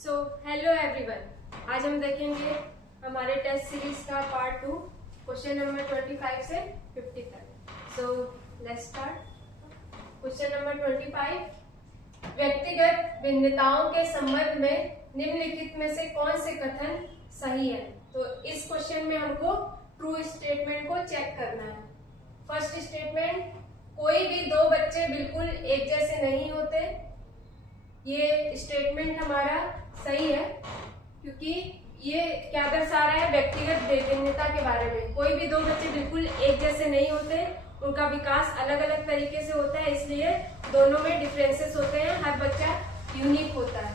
Hello everyone, आज हम देखेंगे हमारे टेस्ट सीरीज का पार्ट 2 क्वेश्चन नंबर 25 से 50 तक। So let's start. Question number 25, व्यक्तिगत भिन्नताओं के संबंध में निम्नलिखित में से कौन से कथन सही है। तो इस क्वेश्चन में हमको ट्रू स्टेटमेंट को चेक करना है। फर्स्ट स्टेटमेंट, कोई भी दो बच्चे बिल्कुल एक जैसे नहीं होते। ये स्टेटमेंट हमारा सही है क्योंकि ये क्या दर्शा रहा है, व्यक्तिगत भिन्नता के बारे में। कोई भी दो बच्चे बिल्कुल एक जैसे नहीं होते, उनका विकास अलग अलग तरीके से होता है, इसलिए दोनों में डिफरेंसेस होते हैं, हर बच्चा यूनिक होता है।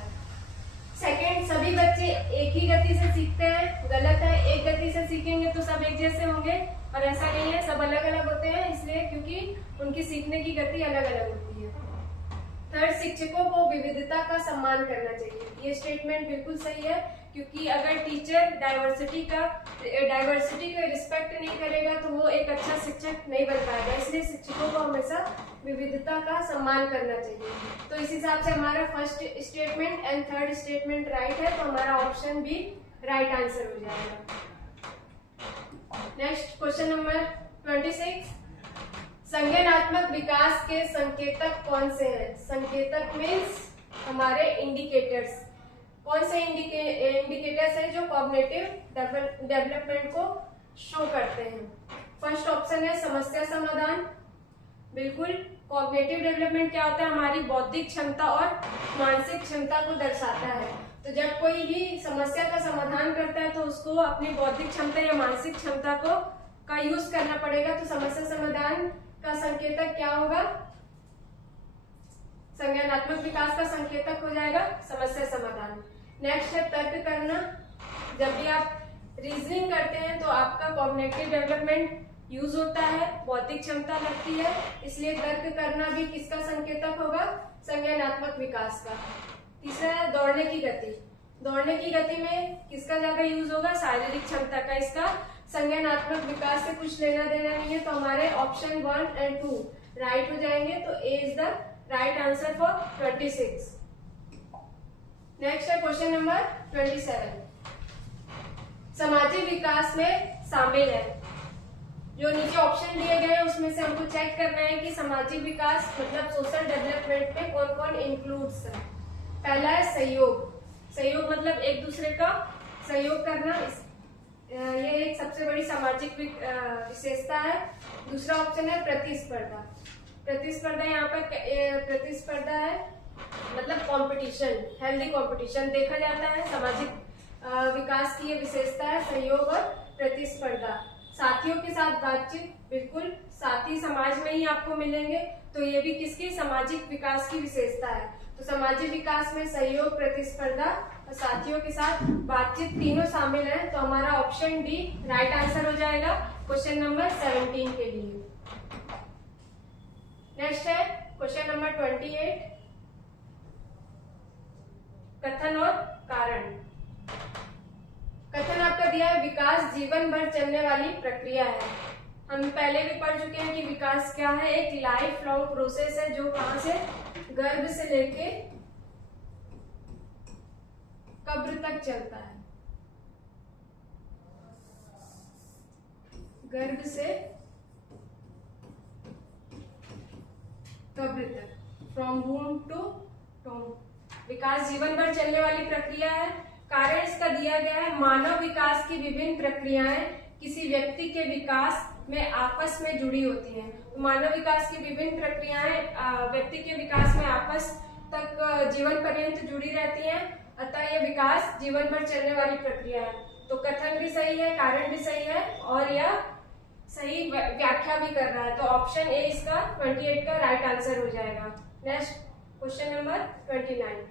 सेकेंड, सभी बच्चे एक ही गति से सीखते हैं। गलत है, एक गति से सीखेंगे तो सब एक जैसे होंगे, और ऐसा नहीं है, सब अलग अलग होते हैं, इसलिए क्योंकि उनकी सीखने की गति अलग अलग होती है। थर्ड, शिक्षकों को विविधता का सम्मान करना चाहिए। ये स्टेटमेंट बिल्कुल सही है क्योंकि अगर टीचर डाइवर्सिटी का रिस्पेक्ट नहीं करेगा तो वो एक अच्छा शिक्षक नहीं बन पाएगा, इसलिए शिक्षकों को हमेशा विविधता का सम्मान करना चाहिए। तो इस हिसाब से हमारा first statement and third statement right है, तो हमारा ऑप्शन भी राइट आंसर हो जाएगा। नेक्स्ट क्वेश्चन नंबर 26, संज्ञानात्मक विकास के संकेतक कौन से हैं। संकेतक मीन्स हमारे इंडिकेटर्स। कौन से इंडिकेटर्स हैं जो कॉग्निटिव डेवलपमेंट को शो करते हैं। फर्स्ट ऑप्शन है समस्या समाधान। बिल्कुल, कॉग्निटिव डेवलपमेंट क्या होता है, हमारी बौद्धिक क्षमता और मानसिक क्षमता को दर्शाता है। तो जब कोई भी समस्या का समाधान करता है तो उसको अपनी बौद्धिक क्षमता या मानसिक क्षमता का यूज करना पड़ेगा। तो समस्या समाधान का संकेतक क्या होगा, संज्ञानात्मक विकास का संकेतक हो जाएगा समस्या समाधान। नेक्स्ट है तर्क करना। जब भी आप रीजनिंग करते हैं तो आपका कॉग्निटिव डेवलपमेंट यूज होता है, बौद्धिक क्षमता लगती है, इसलिए तर्क करना भी किसका संकेतक होगा, संज्ञानात्मक विकास का। तीसरा है दौड़ने की गति। दौड़ने की गति में किसका ज्यादा यूज होगा, शारीरिक क्षमता का। इसका संज्ञानात्मक विकास से कुछ लेना देना नहीं है, तो हमारे ऑप्शन 1 एंड 2 राइट हो जाएंगे। तो A is the right answer for 26। Next है क्वेश्चन नंबर 27, सामाजिक विकास में शामिल है। जो नीचे ऑप्शन दिए गए हैं उसमें से हमको चेक करना है कि सामाजिक विकास मतलब सोशल डेवलपमेंट में कौन कौन इंक्लूड्स है। पहला है सहयोग। सहयोग मतलब एक दूसरे का सहयोग करना, ये एक सबसे बड़ी सामाजिक विशेषता है। दूसरा ऑप्शन है प्रतिस्पर्धा। प्रतिस्पर्धा, यहाँ पर प्रतिस्पर्धा है मतलब कंपटीशन, हेल्दी कंपटीशन देखा जाता है। सामाजिक विकास की ये विशेषता है, सहयोग और प्रतिस्पर्धा। साथियों के साथ बातचीत, बिल्कुल साथी समाज में ही आपको मिलेंगे, तो ये भी किसकी सामाजिक विकास की विशेषता है। तो सामाजिक विकास में सहयोग, प्रतिस्पर्धा और साथियों के साथ बातचीत तीनों शामिल है, तो हमारा ऑप्शन डी राइट आंसर हो जाएगा क्वेश्चन नंबर 17 के लिए। नेक्स्ट है क्वेश्चन नंबर 28, कथन और कारण। कथन आपका दिया है विकास जीवन भर चलने वाली प्रक्रिया है। हम पहले भी पढ़ चुके हैं कि विकास क्या है, एक लाइफ लॉन्ग प्रोसेस है जो कहां से, गर्भ से लेके कब्र तक चलता है। गर्भ से कब्र तक, फ्रॉम वूम टू टॉम। विकास जीवन भर चलने वाली प्रक्रिया है। कारण इसका दिया गया है, मानव विकास की विभिन्न प्रक्रियाएं किसी व्यक्ति के विकास में आपस में जुड़ी होती हैं। तो मानव विकास की विभिन्न प्रक्रियाएं व्यक्ति के विकास में आपस तक जीवन पर्यंत जुड़ी रहती हैं, अतः यह विकास जीवन भर चलने वाली प्रक्रिया है। तो कथन भी सही है, कारण भी सही है और यह सही व्याख्या भी कर रहा है, तो ऑप्शन ए इसका 28 का राइट आंसर हो जाएगा। नेक्स्ट क्वेश्चन नंबर 29,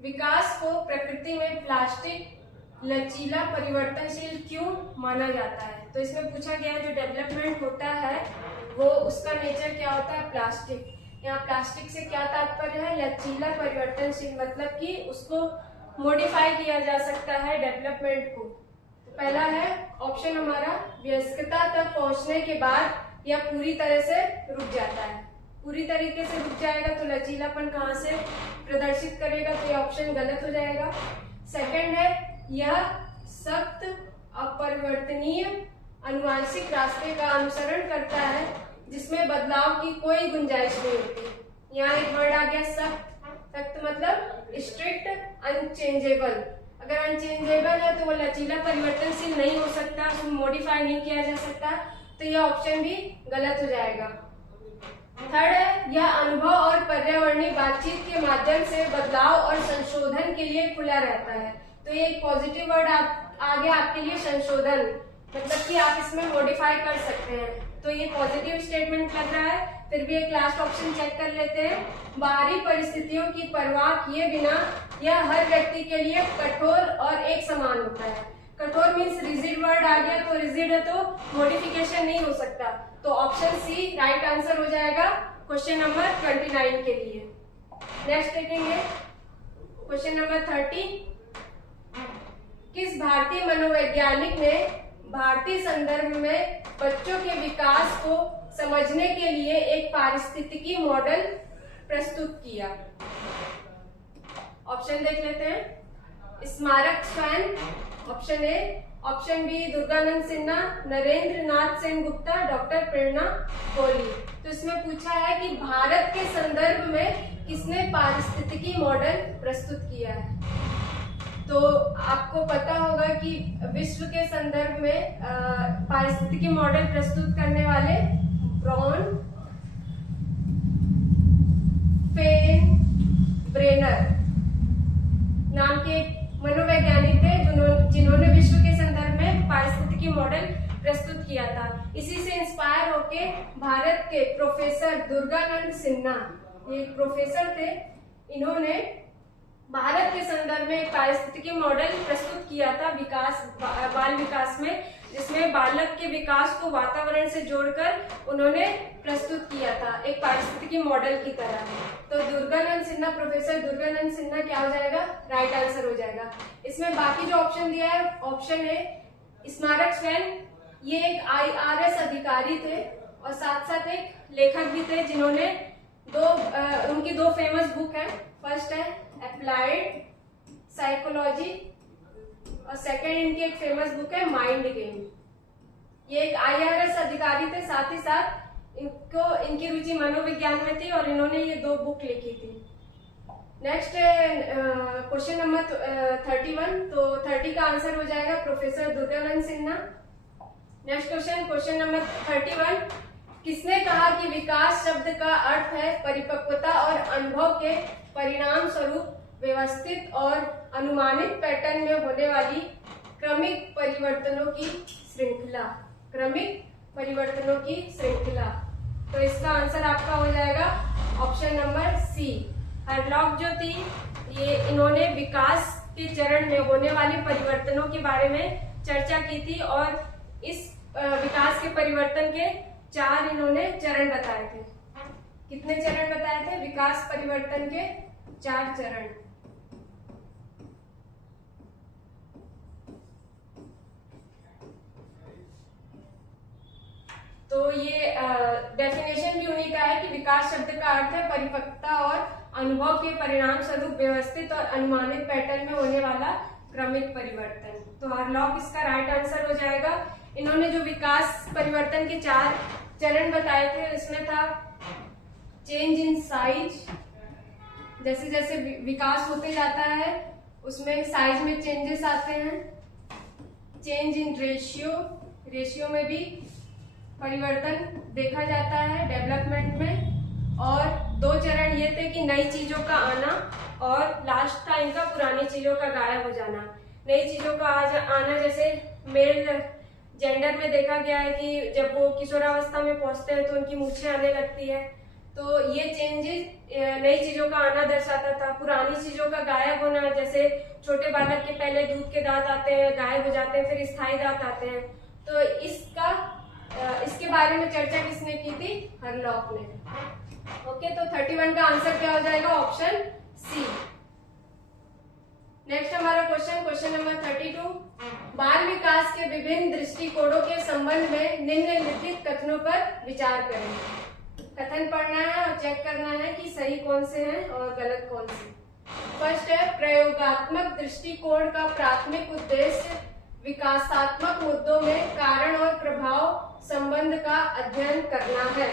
विकास को प्रकृति में प्लास्टिक लचीला परिवर्तनशील क्यों माना जाता है। तो इसमें पूछा गया है जो डेवलपमेंट होता है वो उसका नेचर क्या होता है, प्लास्टिक। यहाँ प्लास्टिक से क्या तात्पर्य है, लचीला परिवर्तनशील, मतलब कि उसको मॉडिफाई किया जा सकता है डेवलपमेंट को। तो पहला है ऑप्शन हमारा, वयस्कता तक पहुंचने के बाद यह पूरी तरह से रुक जाता है। पूरी तरीके से रुक जाएगा तो लचीलापन कहाँ से प्रदर्शित करेगा, तो ये ऑप्शन गलत हो जाएगा। सेकंड है यह सख्त अपरिवर्तनीय अनुवांशिक रास्ते का अनुसरण करता है जिसमें बदलाव की कोई गुंजाइश नहीं होती। यहाँ एक वर्ड आ गया सख्त। सख्त मतलब स्ट्रिक्ट, अनचेंजेबल। अगर अनचेंजेबल है तो वो लचीला परिवर्तनशील नहीं हो सकता, उसमें मॉडिफाई नहीं किया जा सकता, तो यह ऑप्शन भी गलत हो जाएगा। थर्ड है यह अनुभव और पर्यावरणीय बातचीत के माध्यम से बदलाव और संशोधन के लिए खुला रहता है, तो ये एक पॉजिटिव वर्ड आ गया आपके लिए संशोधन, मतलब कि आप इसमें मॉडिफाई कर सकते हैं, तो ये पॉजिटिव स्टेटमेंट लग रहा है। फिर भी एक लास्ट ऑप्शन चेक कर लेते हैं। बाहरी परिस्थितियों की परवाह किए बिना यह हर व्यक्ति के लिए कठोर और एक समान होता है। कठोर मीन्स रिजिड वर्ड आ गया, तो रिजिड है तो मॉडिफिकेशन नहीं हो सकता, तो ऑप्शन सी राइट आंसर हो जाएगा क्वेश्चन नंबर 29 के लिए। नेक्स्ट देखेंगे क्वेश्चन नंबर 30। किस भारतीय मनोवैज्ञानिक ने भारतीय संदर्भ में बच्चों के विकास को समझने के लिए एक पारिस्थितिकी मॉडल प्रस्तुत किया? ऑप्शन देख लेते हैं। Smarak Swain, option A. Option B Durgananda Sinha, Narendra Nath Sen Gupta, doctor Prerna Kohli. तो इसमें पूछा है कि भारत के संदर्भ में किसने पारिस्थितिकी मॉडल प्रस्तुत किया है। तो आपको पता होगा कि विश्व के संदर्भ में पारिस्थितिकी मॉडल प्रस्तुत करने वाले ब्रॉन फेन ब्रेनर नाम के मनोवैज्ञानिक थे जिन्होंने विश्व के संदर्भ में पारिस्थितिकी मॉडल प्रस्तुत किया था। इसी से इंस्पायर होके भारत के प्रोफेसर दुर्गानंद सिन्हा, ये प्रोफेसर थे, इन्होंने भारत के संदर्भ में एक पारिस्थितिकी मॉडल प्रस्तुत किया था विकास बाल विकास में, जिसमें बालक के विकास को वातावरण से जोड़कर उन्होंने प्रस्तुत किया था एक पारिस्थितिकी मॉडल की तरह। तो दुर्गानंद सिन्हा, प्रोफेसर दुर्गानंद सिन्हा क्या हो जाएगा? राइट आंसर हो जाएगा। इसमें बाकी जो ऑप्शन दिया है, ऑप्शन है स्मारक स्वैन, ये एक IRS अधिकारी थे और साथ साथ एक लेखक भी थे जिन्होंने उनकी दो फेमस बुक है। फर्स्ट है अप्लाइड साइकोलॉजी और सेकंड इनकी एक फेमस बुक है माइंड गेम। ये एक IRS अधिकारी थे, साथ ही साथ इनकी रुचि मनोविज्ञान में थी और इन्होंने ये दो बुक लिखी थी। Next question number 31। तो 30 का आंसर हो जाएगा professor Durganand Sinha. Next question number 31। किसने कहा कि विकास शब्द का अर्थ है परिपक्वता और अनुभव के परिणाम स्वरूप व्यवस्थित और अनुमानित पैटर्न में होने वाली क्रमिक परिवर्तनों की श्रृंखला? क्रमिक परिवर्तनों की श्रृंखला। तो इसका आंसर आपका हो जाएगा ऑप्शन नंबर सी। हरलॉक जो थी, ये इन्होंने विकास के चरण में होने वाले परिवर्तनों के बारे में चर्चा की थी और इस विकास के परिवर्तन के 4 इन्होंने चरण बताए थे। कितने चरण बताए थे? विकास परिवर्तन के 4 चरण। तो ये डेफिनेशन भी उन्हीं का है कि विकास शब्द का अर्थ है परिपक्वता और अनुभव के परिणाम स्वरूप व्यवस्थित और अनुमानित पैटर्न में होने वाला क्रमिक परिवर्तन। तो हरलॉक इसका राइट आंसर हो जाएगा। इन्होंने जो विकास परिवर्तन के 4 चरण बताए थे उसमें था चेंज इन साइज, जैसे जैसे विकास होते जाता है उसमें साइज में चेंजेस आते हैं। चेंज इन रेशियो, रेशियो में भी परिवर्तन देखा जाता है डेवलपमेंट में। और 2 चरण ये थे कि नई चीजों का आना और लास्ट था इनका पुरानी चीजों का गायब हो जाना। नई चीजों का आना जैसे मेल जेंडर में देखा गया है कि जब वो किशोरावस्था में पहुंचते हैं तो उनकी मूछें आने लगती है, तो ये चेंजेस नई चीजों का आना दर्शाता था। पुरानी चीजों का गायब होना, जैसे छोटे बालक के पहले दूध के दांत आते हैं, गायब हो जाते हैं, फिर स्थायी दांत आते हैं। तो इसके बारे में चर्चा किसने की थी? हरलॉक ने। ओके, तो 31 का आंसर क्या हो जाएगा? Option C. नेक्स्ट हमारा क्वेश्चन नंबर 32। बाल विकास के विभिन्न दृष्टिकोणों के संबंध में निम्नलिखित कथनों पर विचार करें। कथन पढ़ना है और चेक करना है कि सही कौन से हैं और गलत कौन से। फर्स्ट है, प्रयोगात्मक दृष्टिकोण का प्राथमिक उद्देश्य विकासात्मक मुद्दों में कारण और प्रभाव संबंध का अध्ययन करना है।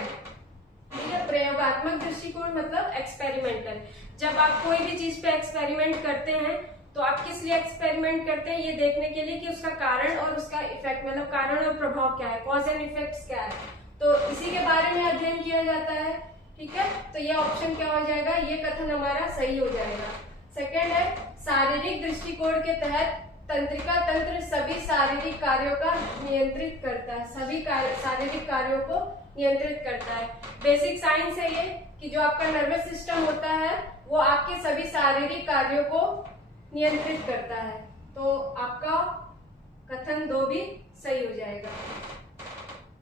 ठीक है, प्रयोगात्मक दृष्टिकोण मतलब एक्सपेरिमेंटल। जब आप कोई भी चीज पे एक्सपेरिमेंट करते हैं तो आप किस लिए एक्सपेरिमेंट करते हैं, ये देखने के लिए कि उसका कारण और उसका इफेक्ट, मतलब कारण और प्रभाव क्या है, कॉज एंड इफेक्ट्स क्या है, तो इसी के बारे में अध्ययन किया जाता है। ठीक है, तो ये ऑप्शन क्या हो जाएगा, ये कथन हमारा सही हो जाएगा। सेकंड है, शारीरिक दृष्टिकोण के तहत तंत्रिका तंत्र सभी शारीरिक कार्यों का नियंत्रित करता है, सभी शारीरिक कार्यों को नियंत्रित करता है। बेसिक साइंस है ये कि जो आपका नर्वस सिस्टम होता है वो आपके सभी शारीरिक कार्यों को नियंत्रित करता है। तो आपका कथन 2 भी सही हो जाएगा।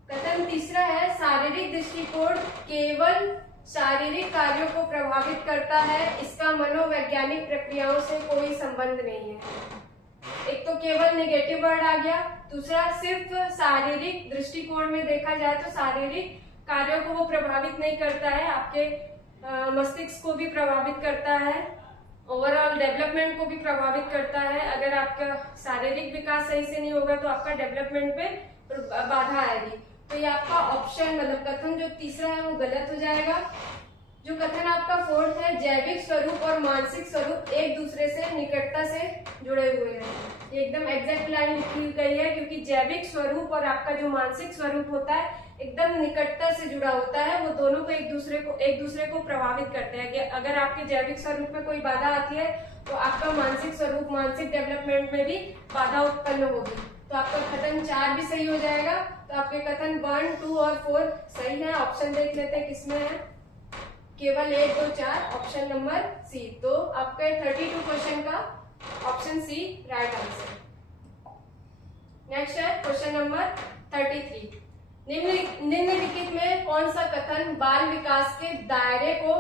कथन तीसरा है, शारीरिक दृष्टिकोण केवल शारीरिक कार्यों को प्रभावित करता है, इसका मनोवैज्ञानिक प्रक्रियाओं से कोई संबंध नहीं है। एक तो केवल नेगेटिव वर्ड आ गया, दूसरा सिर्फ शारीरिक दृष्टिकोण में देखा जाए तो शारीरिक कार्यों को वो प्रभावित नहीं करता है, आपके मस्तिष्क को भी प्रभावित करता है, ओवरऑल डेवलपमेंट को भी प्रभावित करता है। अगर आपका शारीरिक विकास सही से नहीं होगा तो आपका डेवलपमेंट पे बाधा आएगी। तो ये आपका ऑप्शन मतलब कथन जो तीसरा है वो गलत हो जाएगा। जो कथन आपका फोर्थ है, जैविक स्वरूप और मानसिक स्वरूप एक दूसरे से निकटता से जुड़े हुए हैं। ये एकदम एग्जैक्ट लाइन लिखी गई है क्योंकि जैविक स्वरूप और आपका जो मानसिक स्वरूप होता है एकदम निकटता से जुड़ा होता है, वो दोनों को एक दूसरे को प्रभावित करते हैं। कि अगर आपके जैविक स्वरूप में कोई बाधा आती है तो आपका मानसिक स्वरूप, मानसिक डेवलपमेंट में भी बाधा उत्पन्न होगी। तो आपका कथन 4 भी सही हो जाएगा। तो आपके कथन 1, 2 और 4 सही है। ऑप्शन देख लेते हैं किसमें है, केवल 1, 2, 4, ऑप्शन नंबर सी। तो आपके 32 क्वेश्चन का option C right answer. Next है क्वेश्चन नंबर 33। निम्नलिखित में कौन सा कथन बाल विकास के दायरे को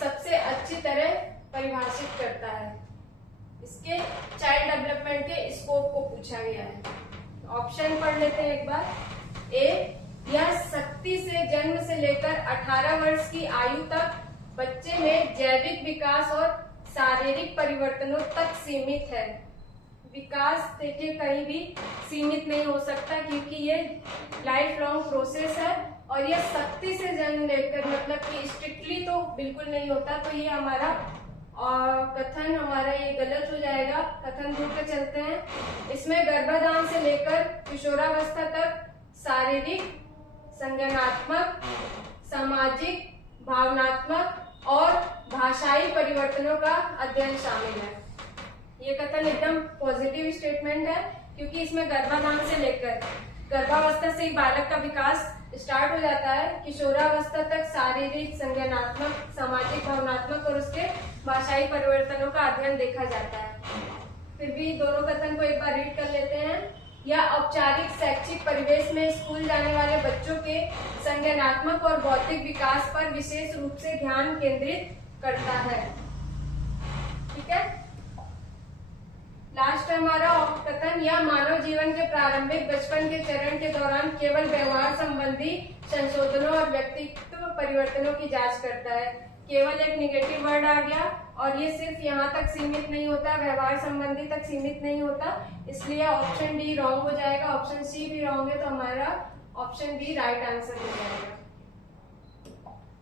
सबसे अच्छी तरह परिभाषित करता है? इसके चाइल्ड डेवलपमेंट के स्कोप को पूछा गया है। ऑप्शन पढ़ लेते हैं एक बार। ए, यह सख्ती से जन्म से लेकर 18 वर्ष की आयु तक बच्चे में जैविक विकास और शारीरिक परिवर्तनों तक सीमित है। विकास देखिए कहीं भी सीमित नहीं हो सकता क्योंकि ये लाइफ लॉन्ग प्रोसेस है और ये सख्ती से जन्म लेकर मतलब कि स्ट्रिक्टली तो बिल्कुल नहीं होता। तो ये हमारा कथन हमारा ये गलत हो जाएगा। कथन 2 पे चलते हैं। इसमें गर्भाधान से लेकर किशोरावस्था तक शारीरिक, संज्ञानात्मक, सामाजिक, भावनात्मक और भाषाई परिवर्तनों का अध्ययन शामिल है। ये कथन एकदम पॉजिटिव स्टेटमेंट है क्योंकि इसमें गर्भाधान से लेकर गर्भावस्था से ही बालक का विकास स्टार्ट हो जाता है। किशोरावस्था तक शारीरिक, संज्ञानात्मक, सामाजिक, भावनात्मक और उसके भाषाई परिवर्तनों का अध्ययन देखा जाता है। फिर भी दोनों कथन को एक बार रीड कर लेते हैं। यह औपचारिक शैक्षिक परिवेश में स्कूल जाने वाले बच्चों के संज्ञानात्मक और बौद्धिक विकास पर विशेष रूप से ध्यान केंद्रित करता है। ठीक है, लास्ट है हमारा कथन। यह मानव जीवन के प्रारंभिक बचपन के चरण के दौरान केवल व्यवहार संबंधी संशोधनों और व्यक्तित्व परिवर्तनों की जांच करता है। केवल एक निगेटिव वर्ड आ गया और ये सिर्फ यहाँ तक सीमित नहीं होता, व्यवहार संबंधी तक सीमित नहीं होता, इसलिए ऑप्शन डी रॉन्ग हो जाएगा। ऑप्शन सी भी रॉन्ग है तो हमारा ऑप्शन बी राइट आंसर हो जाएगा।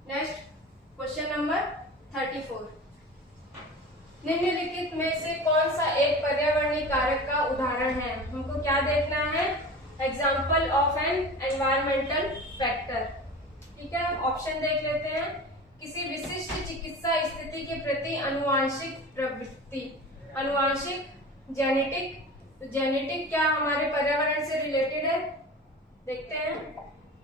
Next question number 34। निम्नलिखित में से कौन सा एक पर्यावरणीय कारक का उदाहरण है? हमको क्या देखना है? Example of N environmental factor. ठीक है, ऑप्शन देख लेते हैं। किसी विशिष्ट चिकित्सा स्थिति के प्रति अनुवांशिक प्रवृत्ति, अनुवांशिक, जेनेटिक। तो जेनेटिक क्या हमारे पर्यावरण से रिलेटेड है? देखते हैं।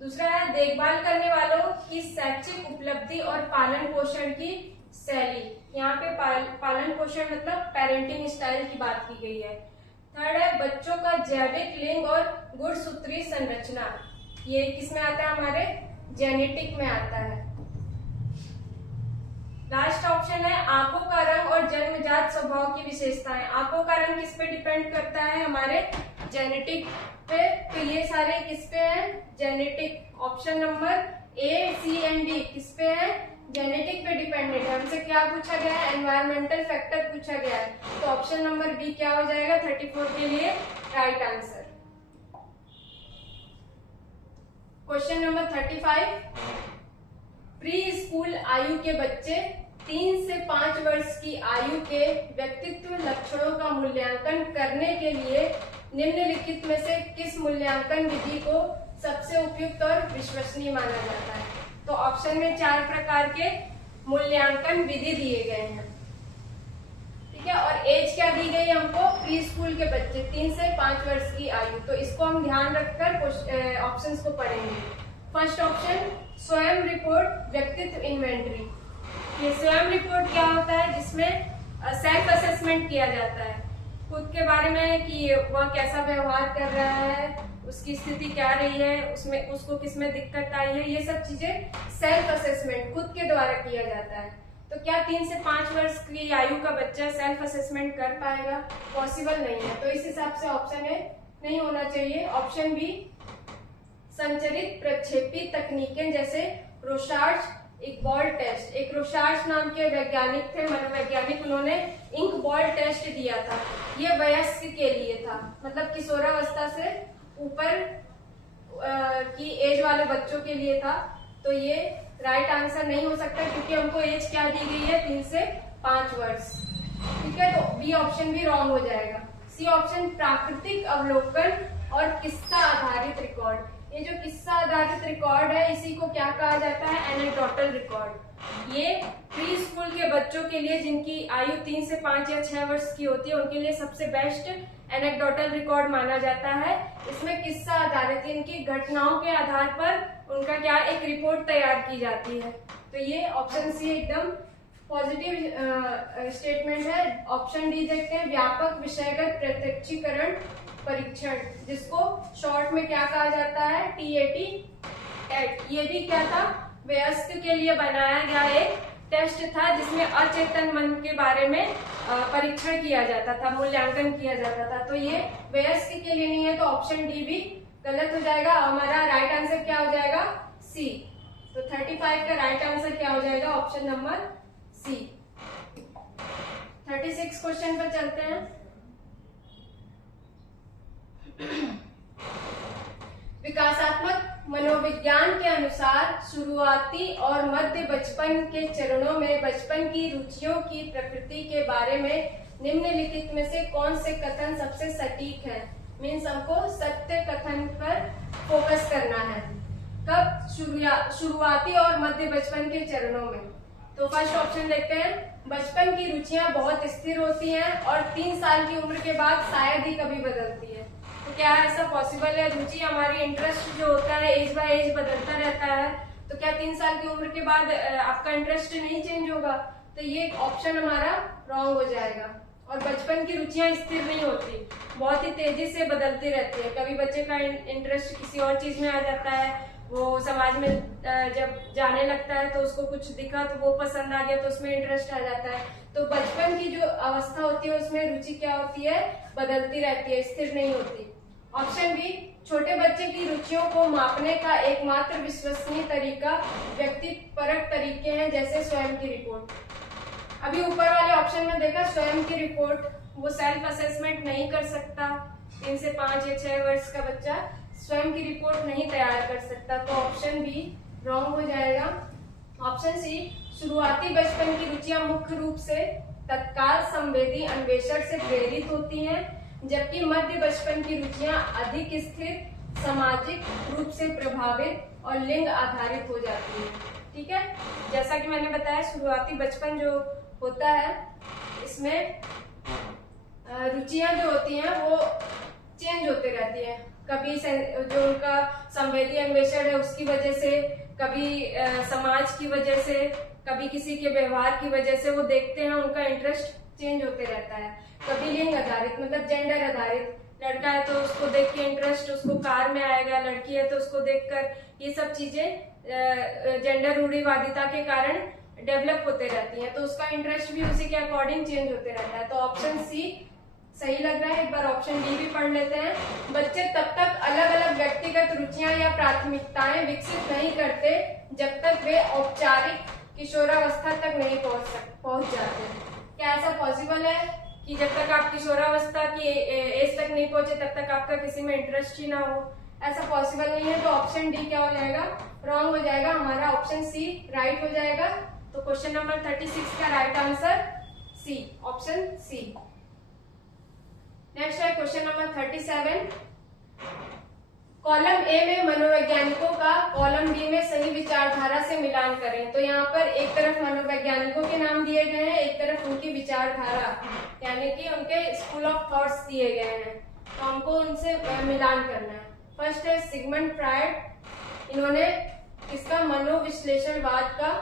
दूसरा है देखभाल करने वालों की शैक्षिक उपलब्धि और पालन पोषण की शैली। यहाँ पे पालन पोषण मतलब पेरेंटिंग स्टाइल की बात की गई है। थर्ड है बच्चों का जैविक लिंग और गुणसूत्री संरचना। ये किसमें आता है? हमारे जेनेटिक में आता है। लास्ट ऑप्शन है आंखों का रंग और जन्मजात स्वभाव की विशेषताएं। आंखों का रंग किस पे डिपेंड करता है? हमारे जेनेटिक पे। तो ये सारे किस पे है? Genetic. Option number A, C and D किस पे है? जेनेटिक पे डिपेंडेंट है। हमसे क्या पूछा गया है? एनवायरमेंटल फैक्टर पूछा गया है। तो ऑप्शन नंबर बी क्या हो जाएगा 34 के लिए right answer. Question number 35, pre school आयु के बच्चे 3 से 5 वर्ष की आयु के व्यक्तित्व लक्षणों का मूल्यांकन करने के लिए निम्नलिखित में से किस मूल्यांकन विधि को सबसे उपयुक्त और विश्वसनीय माना जाता है? तो ऑप्शन में 4 प्रकार के मूल्यांकन विधि दिए गए हैं, ठीक है। और एज क्या दी गई हमको? प्री स्कूल के बच्चे 3 से 5 वर्ष की आयु। तो इसको हम ध्यान रखकर ऑप्शंस को पढ़ेंगे। फर्स्ट ऑप्शन स्वयं रिपोर्ट व्यक्तित्व इन्वेंटरी। ये स्वयं रिपोर्ट क्या होता है? जिसमें सेल्फ असेसमेंट किया जाता है खुद के बारे में कि वह कैसा व्यवहार कर रहा है, उसकी स्थिति क्या रही है, उसमें उसको किसमें दिक्कत आई है, ये सब चीजें सेल्फ असेसमेंट खुद के द्वारा किया जाता है। तो क्या 3 से 5 वर्ष की आयु का बच्चा सेल्फ असेसमेंट कर पाएगा? पॉसिबल नहीं है। तो इस हिसाब से ऑप्शन ए नहीं होना चाहिए। ऑप्शन बी संचरित प्रक्षेपी तकनीकें जैसे रोशार्च एक बॉल टेस्ट। एक रोशार्च नाम के वैज्ञानिक थे, मनोवैज्ञानिक, उन्होंने इंक बॉल टेस्ट दिया था। ये वयस्क के लिए था, मतलब किशोरावस्था से ऊपर की एज वाले बच्चों के लिए था। तो ये राइट आंसर नहीं हो सकता क्योंकि हमको एज क्या दी गई है? 3 से 5 वर्ष, ठीक है। तो बी ऑप्शन भी रॉन्ग हो जाएगा। सी ऑप्शन प्राकृतिक अवलोकन और किस्सा आधारित रिकॉर्ड। ये जो किस्सा आधारित रिकॉर्ड है इसी को क्या कहा जाता है? Anecdotal record. ये प्री स्कूल के बच्चों के लिए जिनकी आयु 3 से 5 या 6 वर्ष की होती है उनके लिए सबसे बेस्ट एनेक्डोटल रिकॉर्ड माना जाता है। इसमें किस्सा आधारित, इनकी घटनाओं के आधार पर उनका क्या एक रिपोर्ट तैयार की जाती है। तो ये ऑप्शन सी एकदम पॉजिटिव स्टेटमेंट है। ऑप्शन डी देखते हैं, व्यापक विषयगत प्रत्यक्षीकरण परीक्षण, जिसको शॉर्ट में क्या कहा जाता है? TAT। ये भी क्या था? वयस्क के लिए बनाया गया एक टेस्ट था जिसमें अचेतन मन के बारे में परीक्षण किया जाता था, मूल्यांकन किया जाता था। तो ये वयस्क के लिए नहीं है, तो ऑप्शन डी भी गलत हो जाएगा। हमारा राइट आंसर क्या हो जाएगा? सी। तो 35 का राइट आंसर क्या हो जाएगा? Option number C. 36 क्वेश्चन पर चलते हैं। विकासात्मक मनोविज्ञान के अनुसार शुरुआती और मध्य बचपन के चरणों में बचपन की रुचियों की प्रकृति के बारे में निम्नलिखित में से कौन से कथन सबसे सटीक है? मीन्स हमको सत्य कथन पर फोकस करना है। कब? शुरुआती और मध्य बचपन के चरणों में। तो फर्स्ट ऑप्शन देखते हैं, बचपन की रुचियां बहुत स्थिर होती हैं और 3 साल की उम्र के बाद शायद ही कभी बदलती है। तो क्या ऐसा पॉसिबल है? रुचि हमारी इंटरेस्ट जो होता है एज बाय एज बदलता रहता है, तो क्या 3 साल की उम्र के बाद आपका इंटरेस्ट नहीं चेंज होगा? तो ये ऑप्शन हमारा रॉन्ग हो जाएगा। और बचपन की रुचियां स्थिर नहीं होती, बहुत ही तेजी से बदलती रहती है। कभी बच्चे का इंटरेस्ट किसी और चीज में आ जाता है, वो समाज में जब जाने लगता है तो उसको कुछ दिखा तो वो पसंद आ गया तो उसमें इंटरेस्ट आ जाता है। तो बचपन की जो अवस्था होती है उसमें रुचि क्या होती है? बदलती रहती है, स्थिर नहीं होती। ऑप्शन बी, छोटे बच्चे की रुचियों को मापने का एकमात्र विश्वसनीय तरीका व्यक्तिपरक तरीके हैं जैसे स्वयं की रिपोर्ट। अभी ऊपर वाले ऑप्शन में देखा स्वयं की रिपोर्ट, वो सेल्फ असेसमेंट नहीं कर सकता। 3 से 5 या 6 वर्ष का बच्चा स्वयं की रिपोर्ट नहीं तैयार कर सकता, तो ऑप्शन बी रॉन्ग हो जाएगा। ऑप्शन सी, शुरुआती बचपन की रुचियां मुख्य रूप से तत्काल संवेदी अन्वेषण से प्रेरित होती हैं, जबकि मध्य बचपन की रुचियां अधिक स्थिर, सामाजिक रूप से प्रभावित और लिंग आधारित हो जाती है। ठीक है, जैसा कि मैंने बताया शुरुआती बचपन जो होता है इसमें रुचियां जो होती हैं वो चेंज होते रहती हैं। कभी जो उनका संवेदी अन्वेषण है उसकी वजह से, कभी समाज की वजह से, कभी किसी के व्यवहार की वजह से वो देखते हैं, उनका इंटरेस्ट चेंज होते रहता है। कभी लिंग आधारित मतलब जेंडर आधारित, लड़का है तो उसको देख के इंटरेस्ट उसको कार में आएगा, लड़की है तो उसको देखकर, ये सब चीजें जेंडर रूढ़िवादिता के कारण डेवलप होते रहती हैं, तो उसका इंटरेस्ट भी उसी के अकॉर्डिंग चेंज होते रहता है। तो ऑप्शन सी सही लग रहा है? एक बार ऑप्शन डी भी पढ़ लेते हैं। बच्चे तब तक अलग अलग व्यक्तिगत रुचियां या प्राथमिकताएं विकसित नहीं करते जब तक वे औपचारिक किशोरावस्था तक नहीं पहुंच जाते। क्या ऐसा पॉसिबल है कि जब तक आप किशोरावस्था की एज तक नहीं पहुंचे तब तक आपका किसी में इंटरेस्ट ही ना हो? ऐसा पॉसिबल नहीं है। तो ऑप्शन डी क्या हो जाएगा? रॉन्ग हो जाएगा। हमारा ऑप्शन सी राइट हो जाएगा। तो क्वेश्चन नंबर 36 का right answer C, option C. Next है क्वेश्चन नंबर 37। कॉलम ए में मनोवैज्ञानिकों का कॉलम बी में सही विचारधारा से मिलान करें। तो यहाँ पर एक तरफ मनोवैज्ञानिकों के नाम दिए गए हैं, एक तरफ उनकी विचारधारा यानी कि उनके स्कूल ऑफ थॉट्स दिए गए हैं, तो हमको उनसे मिलान करना है। फर्स्ट है सिगमंड फ्रायड। इन्होंने इसका मनोविश्लेषणवाद का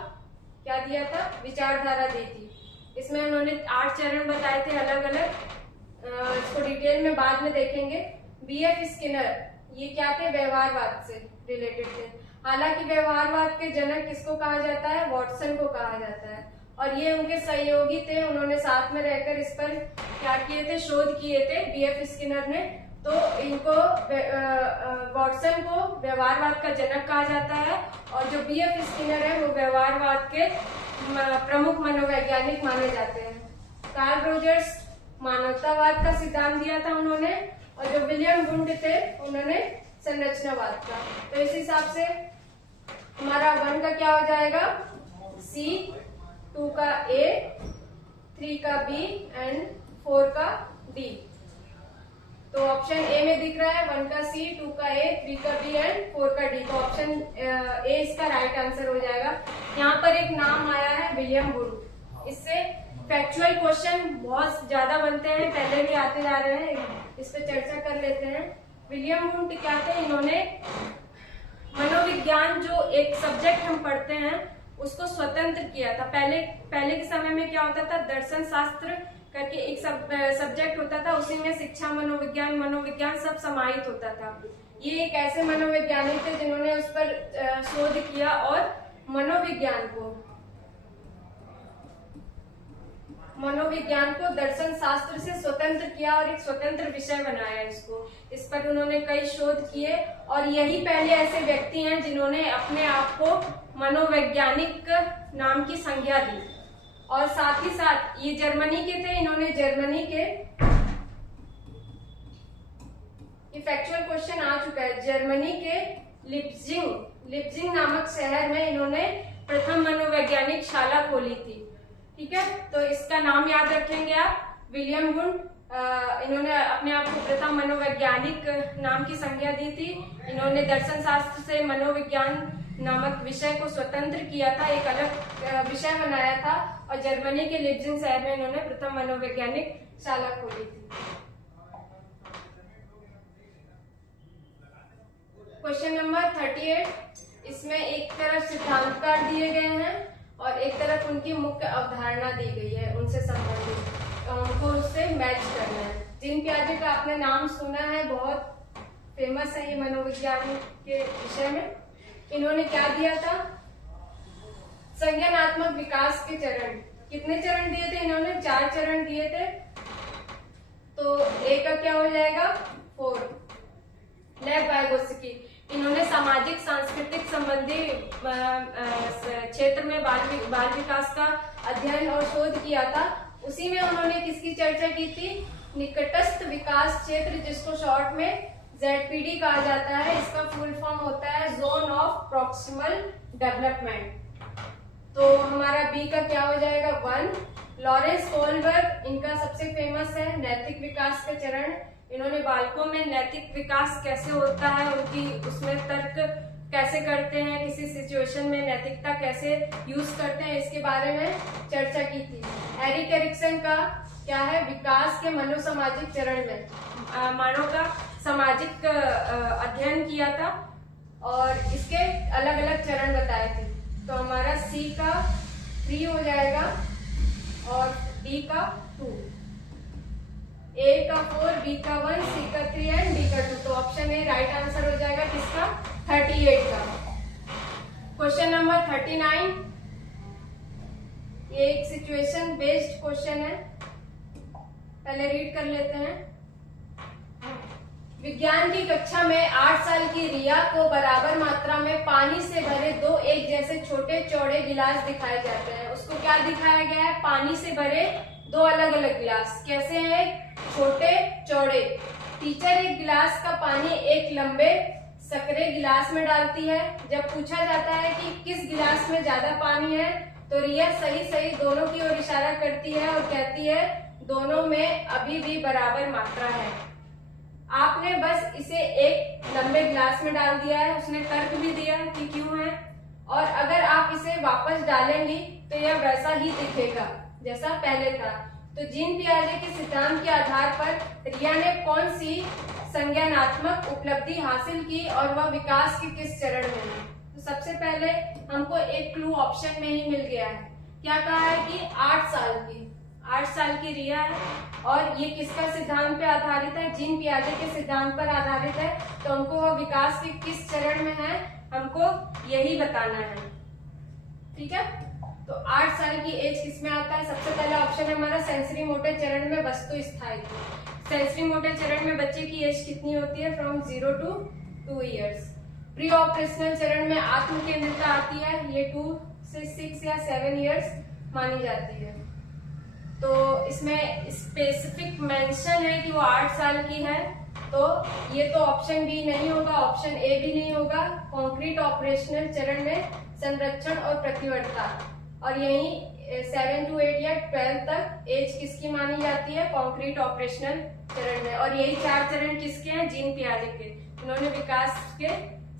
क्या दिया था? विचारधारा दी थी। इसमें उन्होंने 8 चरण बताए थे अलग अलग, इसको डिटेल में बाद में देखेंगे। B.F. स्किनर, ये क्या थे? व्यवहारवाद से रिलेटेड थे। हालांकि व्यवहारवाद के जनक किसको कहा जाता है? वॉटसन को कहा जाता है, और ये उनके सहयोगी थे। उन्होंने साथ में रहकर इस पर क्या किए थे? शोध किए थे B.F. स्किनर ने। तो इनको वॉटसन को व्यवहारवाद का जनक कहा जाता है, और जो B.F. स्किनर है वो व्यवहारवाद के प्रमुख मनोवैज्ञानिक माने जाते हैं। कार्ल रोजर्स मानवतावाद का सिद्धांत दिया था उन्होंने, और जो विलियम वुंड थे उन्होंने संरचनावाद का। तो इस हिसाब से हमारा 1 का क्या हो जाएगा? सी, 2 का ए, 3 का बी एंड 4 का डी। तो ऑप्शन ए में दिख रहा है 1 का सी, 2 का ए, 3 का बी एंड 4 का डी। तो ऑप्शन ए इसका राइट आंसर हो जाएगा। यहाँ पर एक नाम आया है विलियम वुंड। इससे फैक्चुअल क्वेश्चन बहुत ज्यादा बनते हैं, पहले भी आते जा रहे हैं, इस पे चर्चा कर लेते हैं। विलियम वुंड क्या थे? इन्होंने मनोविज्ञान जो एक सब्जेक्ट हम पढ़ते हैं उसको स्वतंत्र किया था। पहले के समय में क्या होता था? दर्शन शास्त्र करके एक सब्जेक्ट होता था, उसी में शिक्षा, मनोविज्ञान सब समाहित होता था। ये एक ऐसे मनोवैज्ञानिक थे जिन्होंने उस पर शोध किया और मनोविज्ञान को दर्शन शास्त्र से स्वतंत्र किया और एक स्वतंत्र विषय बनाया इसको। इस पर उन्होंने कई शोध किए, और यही पहले ऐसे व्यक्ति हैं जिन्होंने अपने आप को मनोवैज्ञानिक नाम की संज्ञा दी। और साथ ही साथ ये जर्मनी के थे। इन्होंने जर्मनी के, ये फैक्चुअल क्वेश्चन आ चुका है, जर्मनी के लिप्जिंग नामक शहर में इन्होंने प्रथम मनोवैज्ञानिक शाला खोली थी। ठीक है, तो इसका नाम याद रखेंगे आप, विलियम वुंड। इन्होंने अपने आप को प्रथम मनोवैज्ञानिक नाम की संज्ञा दी थी। इन्होंने दर्शन शास्त्र से मनोविज्ञान नामक विषय को स्वतंत्र किया था, एक अलग विषय बनाया था, और जर्मनी के लिप्जिंग शहर में इन्होंने प्रथम मनोवैज्ञानिक शाला खोली थी। Question number 38। इसमें एक तरफ सिद्धांतकार दिए गए हैं और एक तरफ उनकी मुख्य अवधारणा दी गई है उनसे संबंधित, उनको उससे मैच करना है। जीन पियाजे का आपने नाम सुना है, बहुत फेमस है ये मनोविज्ञान के विषय में। इन्होंने क्या दिया था? संज्ञानात्मक विकास के चरण। कितने चरण दिए थे इन्होंने? 4 चरण दिए थे। तो ए का क्या हो जाएगा? 4। लेव वाइगोत्स्की, इन्होंने सामाजिक सांस्कृतिक संबंधी क्षेत्र में बाल विकास का अध्ययन और शोध किया था। उसी में उन्होंने किसकी चर्चा की थी? निकटस्थ विकास क्षेत्र, जिसको शॉर्ट में ZPD कहा जाता है। इसका फुल फॉर्म होता है जोन ऑफ प्रॉक्सिमल डेवलपमेंट। तो हमारा बी का क्या हो जाएगा? 1। लॉरेंस कोलबर्ग, इनका सबसे फेमस है नैतिक विकास का चरण। इन्होंने बालकों में नैतिक विकास कैसे होता है, उनकी उसमें तर्क कैसे करते हैं, किसी सिचुएशन में नैतिकता कैसे यूज करते हैं, इसके बारे में चर्चा की थी। एरिक एरिक्सन का क्या है? विकास के मनोसामाजिक चरण में मानव का सामाजिक अध्ययन किया था और इसके अलग अलग चरण बताए थे। तो हमारा सी का 3 हो जाएगा और डी का 2, ए का 4, बी का 1, सी का 3 एंड डी का 2। तो ऑप्शन ए राइट आंसर हो जाएगा किसका? 38 का। क्वेश्चन नंबर 39, ये एक सिचुएशन बेस्ड क्वेश्चन है। पहले रीड कर लेते हैं। विज्ञान की कक्षा में 8 साल की रिया को बराबर मात्रा में पानी से भरे 2 एक जैसे छोटे चौड़े गिलास दिखाए जाते हैं। उसको क्या दिखाया गया है? पानी से भरे 2 अलग अलग गिलास। कैसे हैं? छोटे चौड़े। टीचर एक गिलास का पानी एक लंबे संकरे गिलास में डालती है। जब पूछा जाता है कि किस गिलास में ज्यादा पानी है, तो रिया सही दोनों की ओर इशारा करती है और कहती है दोनों में अभी भी बराबर मात्रा है। आपने बस इसे एक लंबे गिलास में डाल दिया है। उसने तर्क भी दिया कि क्यों है, और अगर आप इसे वापस डालेंगी तो यह वैसा ही दिखेगा जैसा पहले था। तो जीन पियाजे के सिद्धांत के आधार पर रिया ने कौन सी संज्ञानात्मक उपलब्धि हासिल की और वह विकास के किस चरण में है? तो सबसे पहले हमको एक क्लू ऑप्शन में ही मिल गया है। क्या कहा है कि 8 साल की रिया है, और ये किसका सिद्धांत पे आधारित है? जीन पियाजे के सिद्धांत पर आधारित है। तो हमको वह विकास के किस चरण में है, हमको यही बताना है। ठीक है, तो 8 साल की एज किसमें आता है? सबसे पहला ऑप्शन है हमारा सेंसरी मोटर चरण में वस्तु स्थायित्व। सेंसरी मोटर चरण में बच्चे की एज कितनी होती है? From 0 to 2 years। Pre operational चरण में आत्म केंद्रिता आती है, ये 2 से 6 या 7 years मानी जाती है। तो इसमें स्पेसिफिक मेंशन है कि वो 8 साल की है, तो ये तो ऑप्शन बी नहीं होगा, ऑप्शन ए भी नहीं होगा। कॉन्क्रीट ऑपरेशनल चरण में संरक्षण और प्रतिवर्तता, और यही 7 to 8 या 12 तक एज किसकी मानी जाती है? कॉन्क्रीट ऑपरेशनल चरण में। और यही 4 चरण किसके हैं? जीन पियाजे के। उन्होंने विकास के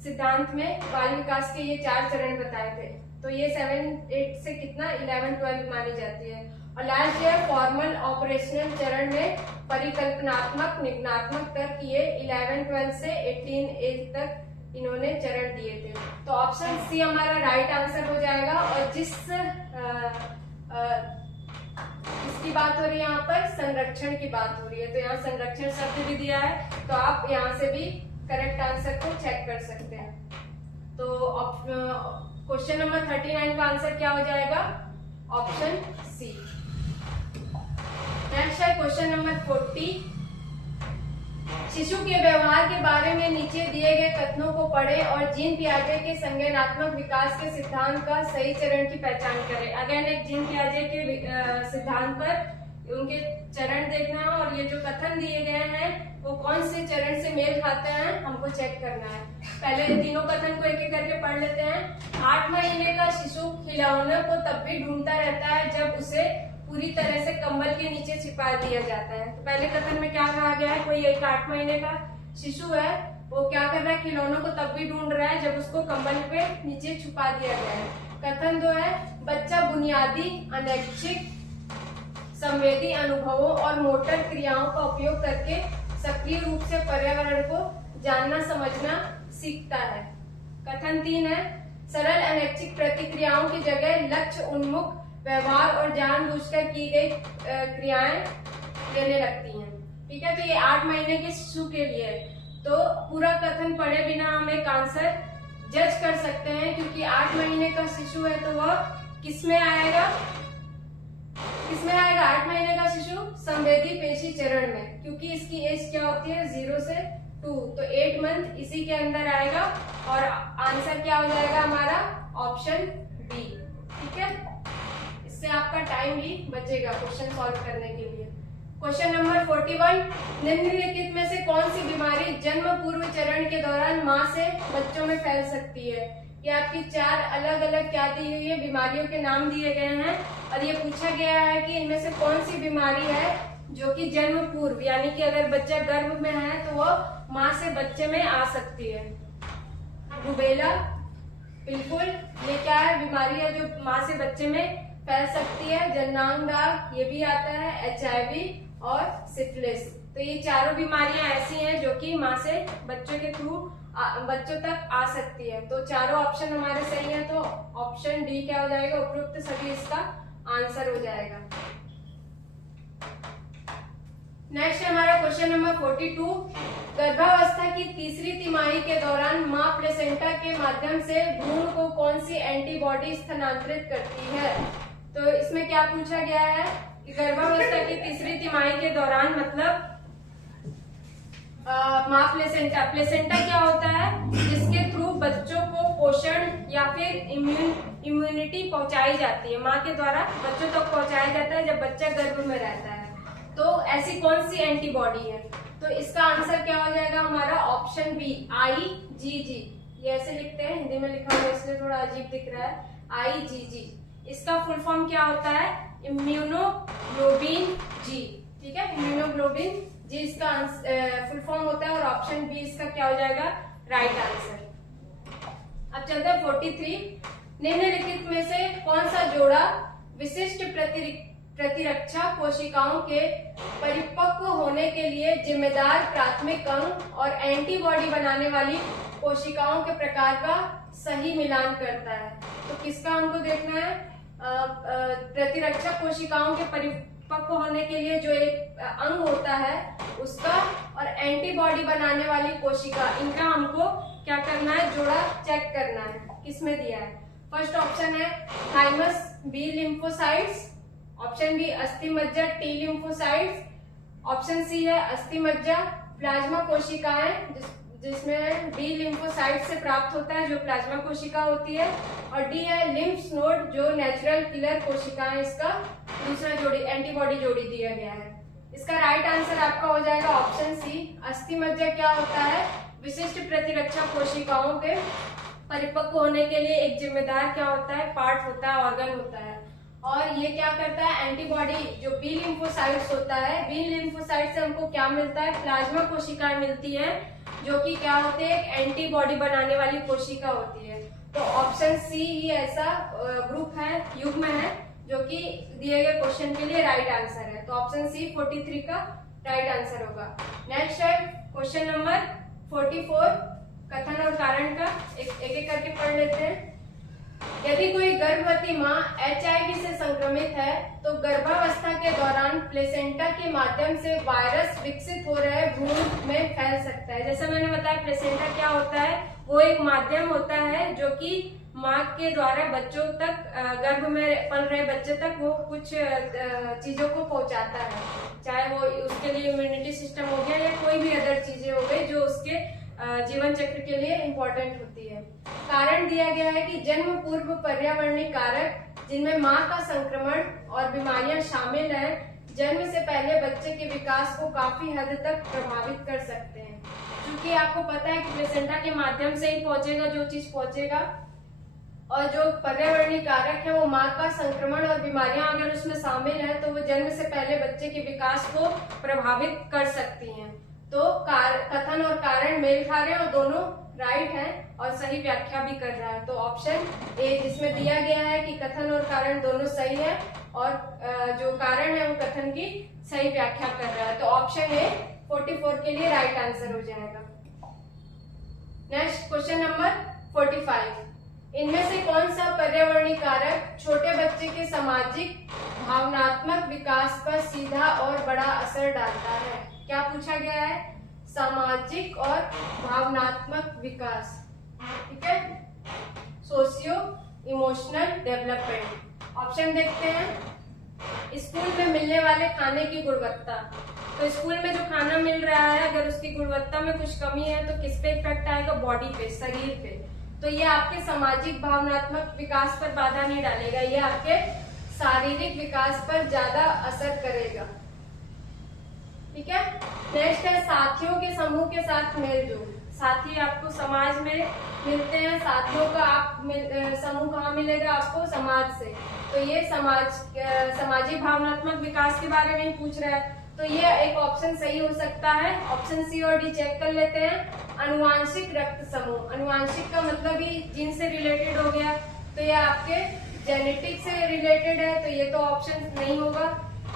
सिद्धांत में बाल विकास के ये 4 चरण बताए थे। तो ये 7, 8 से कितना 11, 12 मानी जाती है। और लास्ट है फॉर्मल ऑपरेशनल चरण में परिकल्पनात्मक निगमनात्मक तक, ये 11, 12 से 18 एज तक इन्होंने चरण दिए थे। तो ऑप्शन सी हमारा राइट आंसर हो जाएगा। और इसकी बात हो रही है यहाँ पर संरक्षण की बात हो रही है, तो यहाँ संरक्षण शब्द भी दिया है, तो आप यहाँ से भी करेक्ट आंसर को चेक कर सकते हैं। तो क्वेश्चन नंबर 39 का आंसर क्या हो जाएगा? Option C. नेक्स्ट है क्वेश्चन नंबर 40। शिशु के व्यवहार के बारे में नीचे दिए गए कथनों को पढ़ें और जीन पियाजे के संज्ञानात्मक विकास के सिद्धांत का सही चरण की पहचान करें। अगेन एक जीन पियाजे के सिद्धांत पर उनके चरण देखना है, और ये जो कथन दिए गए हैं वो कौन से चरण से मेल खाते हैं हमको चेक करना है। पहले तीनों कथन को एक एक करके पढ़ लेते हैं। 8 महीने का शिशु खिलौने को तब भी ढूंढता रहता है जब उसे पूरी तरह से कंबल के नीचे छिपा दिया जाता है। तो पहले कथन में क्या कहा गया है? कोई एक 8 महीने का शिशु है, वो क्या कर रहा है? खिलौनों को तब भी ढूंढ रहा है जब उसको कंबल पे नीचे छुपा दिया गया है। कथन 2 है बच्चा बुनियादी अनैच्छिक संवेदी अनुभवों और मोटर क्रियाओं का उपयोग करके सक्रिय रूप से पर्यावरण को जानना समझना सीखता है। कथन 3 है सरल अनैच्छिक प्रतिक्रियाओं की जगह लक्ष्य उन्मुख व्यवहार और जानबूझकर की गई क्रियाएं लेने लगती हैं। ठीक है, तो ये 8 महीने के शिशु के लिए है। तो पूरा कथन पढ़े बिना हम एक आंसर जज कर सकते हैं, क्योंकि 8 महीने का शिशु है तो वह किसमें आएगा? 8 महीने का शिशु संवेदी पेशी चरण में, क्योंकि इसकी एज क्या होती है? 0 से 2, तो 8 मंथ इसी के अंदर आएगा। और आंसर क्या हो जाएगा हमारा? Option B. ठीक है, इससे आपका टाइम भी बचेगा क्वेश्चन सॉल्व करने के लिए। Question number 41। निम्नलिखित में से कौन सी बीमारी जन्म पूर्व चरण के दौरान मां से बच्चों में फैल सकती है? ये आपकी 4 अलग अलग क्या दी हुई है? बीमारियों के नाम दिए गए हैं, और ये पूछा गया है कि इनमें से कौन सी बीमारी है जो कि जन्म पूर्व, यानी कि अगर बच्चा गर्भ में है तो वो माँ से बच्चे में आ सकती है। रूबेला, बिल्कुल ये क्या है? बीमारी है जो माँ से बच्चे में फैल सकती है। जननांग दाग ये भी आता है, HIV और सिफिलिस। तो ये चारों बीमारियां ऐसी हैं जो कि माँ से बच्चों के थ्रू बच्चों तक आ सकती है। तो चारों ऑप्शन हमारे सही है, तो ऑप्शन डी क्या हो जाएगा? उपयुक्त सभी इसका आंसर हो जाएगा। नेक्स्ट है हमारा क्वेश्चन नंबर 42। गर्भावस्था की तीसरी तिमाही के दौरान मां प्लेसेंटा के माध्यम से भ्रूण को कौन सी एंटीबॉडी स्थानांतरित करती है? तो इसमें क्या पूछा गया है कि गर्भावस्था की तीसरी तिमाही के दौरान मतलब माँ प्लेसेंटा, प्लेसेंटा क्या होता है, जिसके थ्रू बच्चों को पोषण या फिर इम्यूनिटी पहुंचाई जाती है, माँ के द्वारा बच्चों तक पहुंचाया जाता है जब बच्चा गर्भ में रहता है। तो ऐसी कौन सी एंटीबॉडी है, तो इसका आंसर क्या हो जाएगा हमारा ऑप्शन बी IgG। ये ऐसे लिखते हैं, हिंदी में लिखा हुआ है इसलिए थोड़ा अजीब दिख रहा है, IgG। इसका फुल फॉर्म क्या होता है, इम्यूनोग्लोबिन जी, ठीक है, इम्यूनोग्लोबिन जी इसका फुल फॉर्म होता है और ऑप्शन बी इसका क्या हो जाएगा राइट आंसर। अब चलते हैं 43। निम्नलिखित में से कौन सा जोड़ा विशिष्ट प्रतिरक्षा कोशिकाओं के परिपक्व होने के लिए जिम्मेदार प्राथमिक अंग और एंटीबॉडी बनाने वाली कोशिकाओं के प्रकार का सही मिलान करता है। तो किसका हमको देखना है, प्रतिरक्षा कोशिकाओं के परिपक्व होने के लिए जो एक अंग होता है उसका और एंटीबॉडी बनाने वाली कोशिका, इनका हमको क्या करना है, जोड़ा चेक करना है। किसमें दिया है, फर्स्ट ऑप्शन है thymus B lymphocytes, option B अस्थि मज्जा टी लिम्फोसाइट्स, ऑप्शन सी है अस्थि मज्जा प्लाज्मा कोशिकाएं जिसमें बी लिम्फोसाइट से प्राप्त होता है जो प्लाज्मा कोशिका होती है, और डी है लिम्फ नोड जो नेचुरल किलर कोशिकाएं, इसका दूसरा जोड़ी एंटीबॉडी जोड़ी दिया गया है। इसका राइट आंसर आपका हो जाएगा ऑप्शन सी अस्थि मज्जा। क्या होता है, विशिष्ट प्रतिरक्षा कोशिकाओं के परिपक्व होने के लिए एक जिम्मेदार क्या होता है, पार्ट होता है, ऑर्गन होता है, और ये क्या करता है, एंटीबॉडी जो बी लिम्फोसाइट्स होता है, बी लिम्फोसाइट से हमको क्या मिलता है, प्लाज्मा कोशिकाएं मिलती है जो कि क्या होते हैं, एक एंटीबॉडी बनाने वाली कोशिका होती है। तो ऑप्शन सी ही ऐसा ग्रुप है, युग्म है जो कि दिए गए क्वेश्चन के लिए राइट आंसर है। तो ऑप्शन सी 43 का राइट आंसर होगा। नेक्स्ट है क्वेश्चन नंबर 44, कथन और कारण का एक करके पढ़ लेते हैं। यदि कोई गर्भवती माँ HIV से संक्रमित है तो गर्भावस्था के दौरान प्लेसेंटा के माध्यम से वायरस विकसित हो रहे भ्रूण में फैल सकता है। जैसा मैंने बताया, प्लेसेंटा क्या होता है, वो एक माध्यम होता है जो कि माँ के द्वारा बच्चों तक, गर्भ में पल रहे बच्चे तक वो कुछ चीजों को पहुंचाता है, चाहे वो उसके लिए इम्यूनिटी सिस्टम हो गया या कोई भी अदर चीजें हो गई जो उसके जीवन चक्र के लिए इम्पोर्टेंट होती है। कारण दिया गया है कि जन्म पूर्व पर्यावरणीय कारक जिनमें मां का संक्रमण और बीमारियां शामिल हैं, जन्म से पहले बच्चे के विकास को काफी हद तक प्रभावित कर सकते हैं। क्योंकि आपको पता है कि प्लेसेंटा के माध्यम से ही पहुंचेगा जो चीज पहुंचेगा, और जो पर्यावरणीय कारक है वो मां का संक्रमण और बीमारियां अगर उसमें शामिल है तो वो जन्म से पहले बच्चे के विकास को प्रभावित कर सकती हैं। तो कथन और कारण मेल खा रहे हैं और दोनों राइट है और सही व्याख्या भी कर रहा है। तो ऑप्शन ए जिसमें दिया गया है कि कथन और कारण दोनों सही है और जो कारण है वो कथन की सही व्याख्या कर रहा है। तो ऑप्शन ए 44 के लिए राइट आंसर हो जाएगा। नेक्स्ट क्वेश्चन नंबर 45, इनमें से कौन सा पर्यावरणीय कारक छोटे बच्चे के सामाजिक भावनात्मक विकास पर सीधा और बड़ा असर डालता है? क्या पूछा गया है, सामाजिक और भावनात्मक विकास, ठीक है, सोशियो इमोशनल डेवलपमेंट। ऑप्शन देखते हैं। स्कूल में मिलने वाले खाने की गुणवत्ता, तो स्कूल में जो खाना मिल रहा है अगर उसकी गुणवत्ता में कुछ कमी है तो किस पे इफेक्ट आएगा, बॉडी पे, शरीर पे। तो ये आपके सामाजिक भावनात्मक विकास पर बाधा नहीं डालेगा, ये आपके शारीरिक विकास पर ज्यादा असर करेगा, ठीक है। नेक्स्ट है साथियों के समूह के साथ मेलजोल। साथी आपको समाज में मिलते हैं, साथियों का आप समूह कहाँ मिलेगा आपको, समाज से। तो ये सामाजिक भावनात्मक विकास के बारे में पूछ रहा है, तो ये एक ऑप्शन सही हो सकता है। ऑप्शन सी और डी चेक कर लेते हैं। अनुवांशिक रक्त समूह, अनुवांशिक का मतलब ही जीन से रिलेटेड हो गया, तो ये आपके जेनेटिक से रिलेटेड है, तो ये तो ऑप्शन नहीं होगा।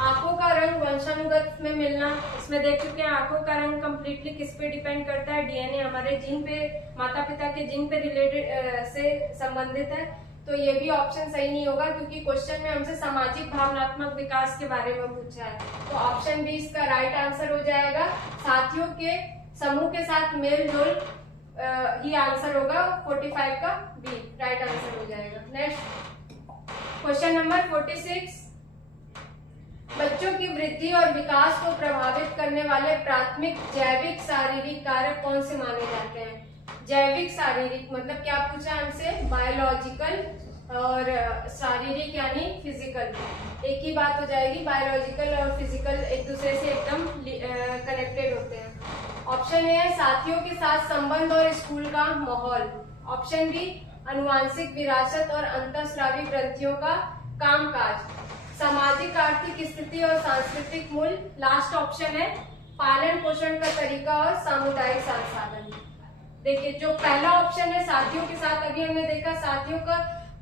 आंखों का रंग वंशानुगत में मिलना, इसमें देख चुके हैं आंखों का रंग कम्प्लीटली किस पे डिपेंड करता है, डीएनए हमारे जीन पे, माता पिता के जीन पे रिलेटेड से संबंधित है, तो ये भी ऑप्शन सही नहीं होगा क्योंकि क्वेश्चन में हमसे सामाजिक भावनात्मक विकास के बारे में पूछा है। तो ऑप्शन बी इसका राइट आंसर हो जाएगा। साथियों के समूह के साथ मेल जोल ही आंसर होगा, 45 का बी राइट आंसर हो जाएगा। नेक्स्ट क्वेश्चन नंबर 46, बच्चों की वृद्धि और विकास को प्रभावित करने वाले प्राथमिक जैविक शारीरिक कारक कौन से माने जाते हैं? जैविक शारीरिक मतलब क्या पूछा हमसे? बायोलॉजिकल और शारीरिक यानी फिजिकल, एक ही बात हो जाएगी। बायोलॉजिकल और फिजिकल एक दूसरे से एकदम कनेक्टेड होते हैं। ऑप्शन ए है साथियों के साथ संबंध और स्कूल का माहौल। ऑप्शन बी अनुवांशिक विरासत और अंतःस्रावी ग्रंथियों का कामकाज। सामाजिक आर्थिक स्थिति और सांस्कृतिक मूल्य। लास्ट ऑप्शन है पालन पोषण का तरीका और सामुदायिक संसाधन। देखिए जो पहला ऑप्शन है साथियों के साथ, अभी हमने देखा साथियों का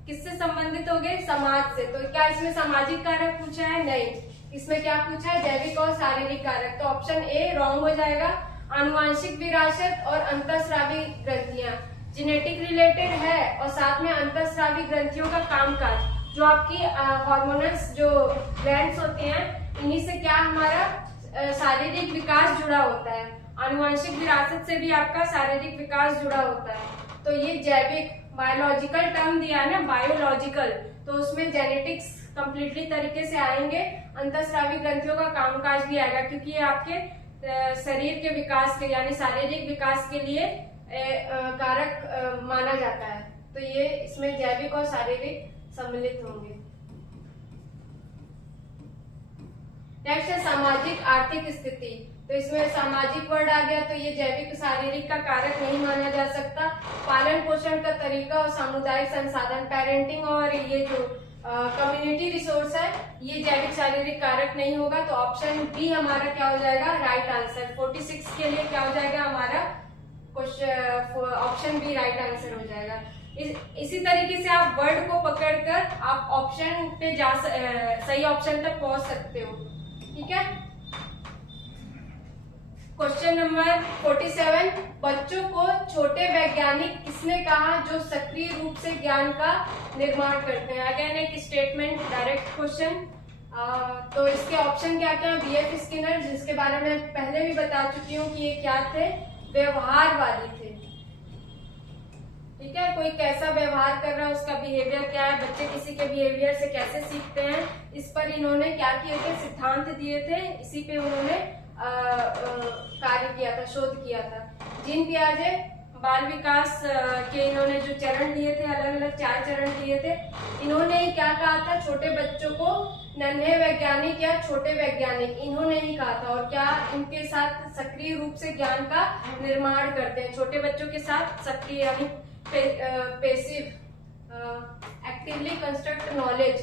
किससे संबंधित हो गए? समाज से। तो क्या इसमें सामाजिक कारक पूछा है? नहीं, इसमें क्या पूछा है? जैविक और शारीरिक कारक। तो ऑप्शन ए रॉन्ग हो जाएगा। आनुवांशिक विरासत और अंतःस्रावी ग्रंथियां जेनेटिक रिलेटेड है और साथ में अंतःस्रावी ग्रंथियों का कामकाज, जो आपकी हार्मोनल्स जो ग्लैंड्स होती हैं, इन्हीं से क्या हमारा शारीरिक विकास जुड़ा होता है। आनुवांशिक विरासत से भी आपका शारीरिक विकास जुड़ा होता है। तो ये जैविक बायोलॉजिकल टर्म दिया है ना, बायोलॉजिकल, तो उसमें जेनेटिक्स कंप्लीटली तरीके से आएंगे। अंतःस्रावी ग्रंथियों का कामकाज भी आएगा क्योंकि ये आपके शरीर के विकास के यानी शारीरिक विकास के लिए कारक माना जाता है। तो ये इसमें जैविक और शारीरिक सम्मिलित होंगे। नेक्स्ट है सामाजिक आर्थिक स्थिति। तो इसमें सामाजिक वर्ड आ गया, तो ये जैविक शारीरिक का कारक नहीं माना जा सकता। पालन पोषण का तरीका और सामुदायिक संसाधन, पेरेंटिंग और ये जो कम्युनिटी रिसोर्स है, ये जैविक शारीरिक कारक नहीं होगा। तो ऑप्शन बी हमारा क्या हो जाएगा? Right answer. 46 के लिए क्या हो जाएगा हमारा? ऑप्शन बी राइट आंसर हो जाएगा। इसी तरीके से आप वर्ड को पकड़कर आप ऑप्शन पे सही ऑप्शन तक पहुंच सकते हो। ठीक है। क्वेश्चन नंबर 47, बच्चों को छोटे वैज्ञानिक किसने कहा जो सक्रिय रूप से ज्ञान का निर्माण करते हैं? अगेन एक स्टेटमेंट, डायरेक्ट क्वेश्चन। तो इसके ऑप्शन क्या क्या? बीएफ स्किनर, जिसके बारे में पहले भी बता चुकी हूँ कि ये क्या थे? व्यवहारवादी थे। ठीक है, कोई कैसा व्यवहार कर रहा है, उसका बिहेवियर क्या है, बच्चे किसी के बिहेवियर से कैसे सीखते हैं, इस पर इन्होंने क्या किए थे? सिद्धांत दिए थे। इसी पे उन्होंने कार्य किया था, शोध किया था। जीन पियाजे बाल विकास के इन्होंने जो चरण दिए थे, अलग अलग 4 चरण दिए थे। इन्होंने ही क्या कहा था? छोटे बच्चों को नन्हे वैज्ञानिक या छोटे वैज्ञानिक, इन्होंने ही कहा था। और क्या इनके साथ सक्रिय रूप से ज्ञान का निर्माण करते हैं? छोटे बच्चों के साथ सक्रिय यानी पैसिव एक्टिवली कंस्ट्रक्ट नॉलेज,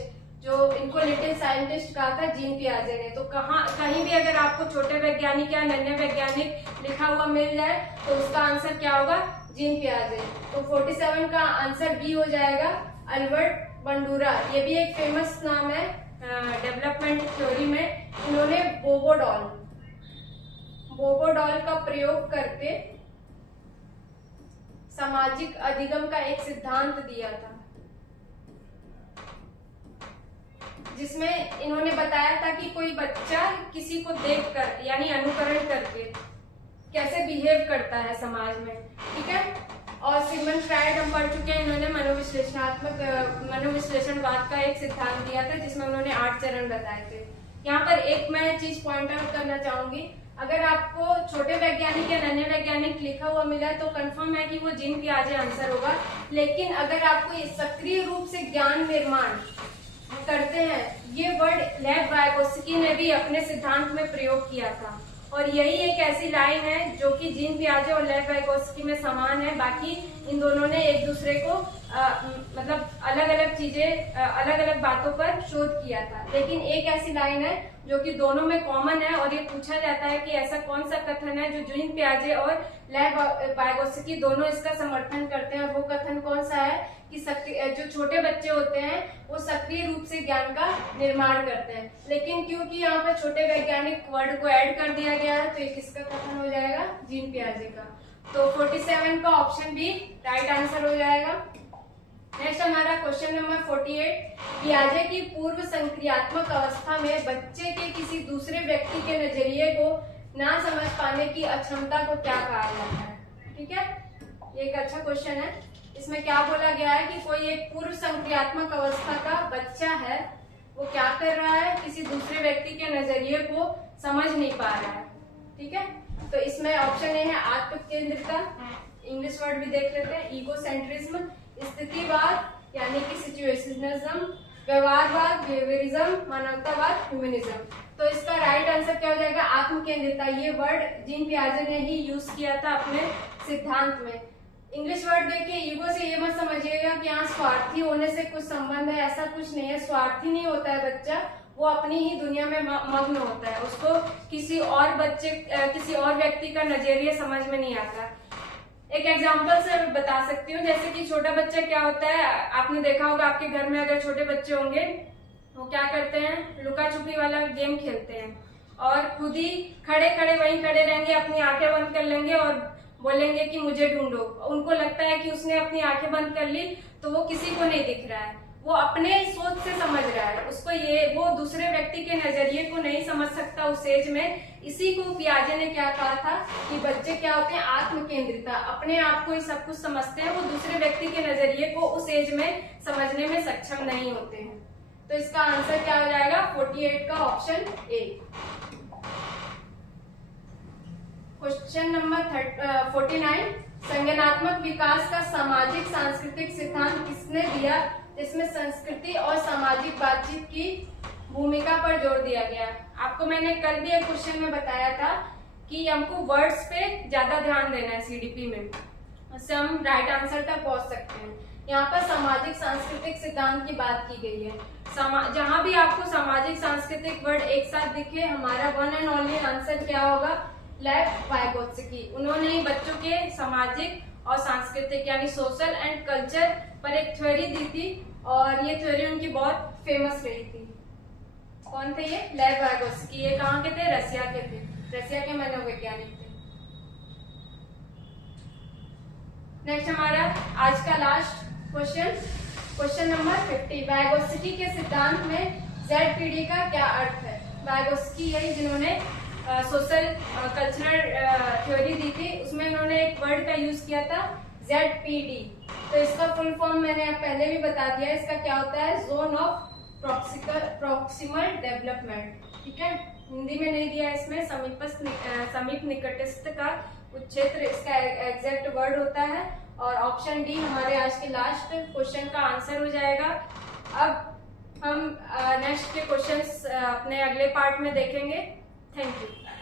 जो इनको लिटिल साइंटिस्ट कहा था जीन पियाजे ने। तो कहीं भी अगर आपको छोटे वैज्ञानिक या नन्हे वैज्ञानिक लिखा हुआ मिल जाए तो उसका आंसर क्या होगा? जीन पियाजे। तो 47 का आंसर बी हो जाएगा। अल्बर्ट बंडूरा, ये भी एक फेमस नाम है डेवलपमेंट थ्योरी में। इन्होंने बोबोडॉल का प्रयोग करके सामाजिक अधिगम का एक सिद्धांत दिया था, जिसमें इन्होंने बताया था कि कोई बच्चा किसी को देखकर यानी अनुकरण करके कैसे बिहेव करता है समाज में। ठीक है। और सिगमंड फ्रायड हम पढ़ चुके हैं, इन्होंने मनोविश्लेषणवाद का एक सिद्धांत दिया था, जिसमें उन्होंने 8 चरण बताए थे। यहाँ पर एक मैं चीज पॉइंट आउट करना चाहूंगी, अगर आपको छोटे वैज्ञानिक या नन्हे वैज्ञानिक लिखा हुआ मिला है तो कंफर्म है कि वो जीन पियाजे आंसर होगा। लेकिन अगर आपको सक्रिय रूप से ज्ञान निर्माण करते हैं, ये वर्ड लेव वाइगोत्स्की ने भी अपने सिद्धांत में प्रयोग किया था। और यही एक ऐसी लाइन है जो कि जीन पियाजे और लेव वाइगोत्स्की में समान है। बाकी इन दोनों ने एक दूसरे को मतलब अलग अलग चीजें अलग अलग बातों पर शोध किया था। लेकिन एक ऐसी लाइन है जो कि दोनों में कॉमन है, और ये पूछा जाता है कि ऐसा कौन सा कथन है जो जीन पियाजे और लेव वाइगोत्स्की दोनों इसका समर्थन करते हैं। और वो कथन कौन सा है कि जो छोटे बच्चे होते हैं वो सक्रिय रूप से ज्ञान का निर्माण करते हैं। लेकिन क्योंकि यहाँ पर छोटे वैज्ञानिक वर्ड को ऐड कर दिया गया है, तो ये किसका कथन हो जाएगा? जीन पियाजे का। तो 47 का ऑप्शन बी राइट आंसर हो जाएगा। नेक्स्ट हमारा क्वेश्चन नंबर 48, पियाजे की पूर्व संक्रियात्मक अवस्था में बच्चे के किसी दूसरे व्यक्ति के नजरिए को ना समझ पाने की अक्षमता को क्या कहा जाता है? ठीक है, ये एक अच्छा क्वेश्चन है। इसमें क्या बोला गया है कि कोई एक पूर्व संक्रियात्मक अवस्था का बच्चा है वो क्या कर रहा है, किसी दूसरे व्यक्ति के नजरिए को समझ नहीं पा रहा है। ठीक है, तो इसमें ऑप्शन ए है आत्म केंद्रिता, इंग्लिश वर्ड भी देख लेते हैं, ईगोसेंट्रिज्म, स्थितिवाद यानी कि सिचुएशनिज्म, व्यवहारवाद बिहेवियरिज्म, मानवतावाद ह्यूमनिज्म। तो इसका राइट आंसर क्या हो जाएगा, आत्म केंद्रिता। ये वर्ड जीन पियाजे ने ही यूज किया था अपने सिद्धांत में। इंग्लिश वर्ड देखिए, ईगो से ये मत समझिएगा कि यहाँ स्वार्थी होने से कुछ संबंध है, ऐसा कुछ नहीं है। स्वार्थी नहीं होता है बच्चा, वो अपनी ही दुनिया में मग्न होता है, उसको किसी और व्यक्ति का नजरिया समझ में नहीं आता। एक एग्जांपल से बता सकती हूँ, जैसे कि छोटा बच्चा क्या होता है, आपने देखा होगा आपके घर में अगर छोटे बच्चे होंगे वो क्या करते हैं, लुका छुपी वाला गेम खेलते हैं और खुद ही खड़े खड़े वहीं खड़े रहेंगे, अपनी आंखें बंद कर लेंगे और बोलेंगे कि मुझे ढूंढो। उनको लगता है कि उसने अपनी आंखें बंद कर ली तो वो किसी को नहीं दिख रहा है, वो अपने सोच से समझ रहा है, उसको वो दूसरे व्यक्ति के नजरिए को नहीं समझ सकता उस एज में। इसी को पियाजे ने क्या कहा था कि बच्चे क्या होते हैं, आत्म केंद्रिता, अपने आप को ही सब कुछ समझते हैं, वो दूसरे व्यक्ति के नजरिए को उस एज में समझने में सक्षम नहीं होते हैं। तो इसका आंसर क्या हो जाएगा, 48 का ऑप्शन ए। क्वेश्चन नंबर 49, संज्ञानात्मक विकास का सामाजिक सांस्कृतिक सिद्धांत किसने दिया, जिसमें संस्कृति और सामाजिक बातचीत की भूमिका पर जोर दिया गया। आपको मैंने कल भी एक क्वेश्चन में बताया था कि हमको वर्ड्स पे ज्यादा ध्यान देना है सीडीपी में, उससे हम राइट आंसर तक पहुंच सकते हैं। यहाँ पर सामाजिक सांस्कृतिक सिद्धांत की बात की गई है। जहां भी आपको सामाजिक सांस्कृतिक वर्ड एक साथ दिखे, हमारा वन एंड ओनली आंसर क्या होगा, लेव वाइगोत्स्की। उन्होंने ही बच्चों के सामाजिक और सांस्कृतिक यानी सोशल एंड कल्चर पर एक थ्योरी दी थी और ये थ्योरी उनकी बहुत फेमस रही थी। कौन थे ये, लेव वाइगोत्स्की। ये कहाँ के थे, रसिया के थे, रसिया के मनोवैज्ञानिक थे। नेक्स्ट हमारा आज का लास्ट क्वेश्चन नंबर 50, वाइगोत्स्की के सिद्धांत में ZPD का क्या अर्थ है। वाइगोत्स्की यही जिन्होंने सोशल कल्चरल थ्योरी दी थी, उसमें उन्होंने एक वर्ड का यूज किया था ZPD। तो इसका फुल फॉर्म मैंने पहले भी बता दिया, इसका क्या होता है, जोन ऑफ प्रॉक्सिमल डेवलपमेंट। ठीक है, हिंदी में नहीं दिया इसमें, समीप निकटस्थ का कुछ क्षेत्र इसका एग्जैक्ट वर्ड होता है। और ऑप्शन डी हमारे आज के लास्ट क्वेश्चन का आंसर हो जाएगा। अब हम नेक्स्ट के क्वेश्चंस अपने अगले पार्ट में देखेंगे। Thank you.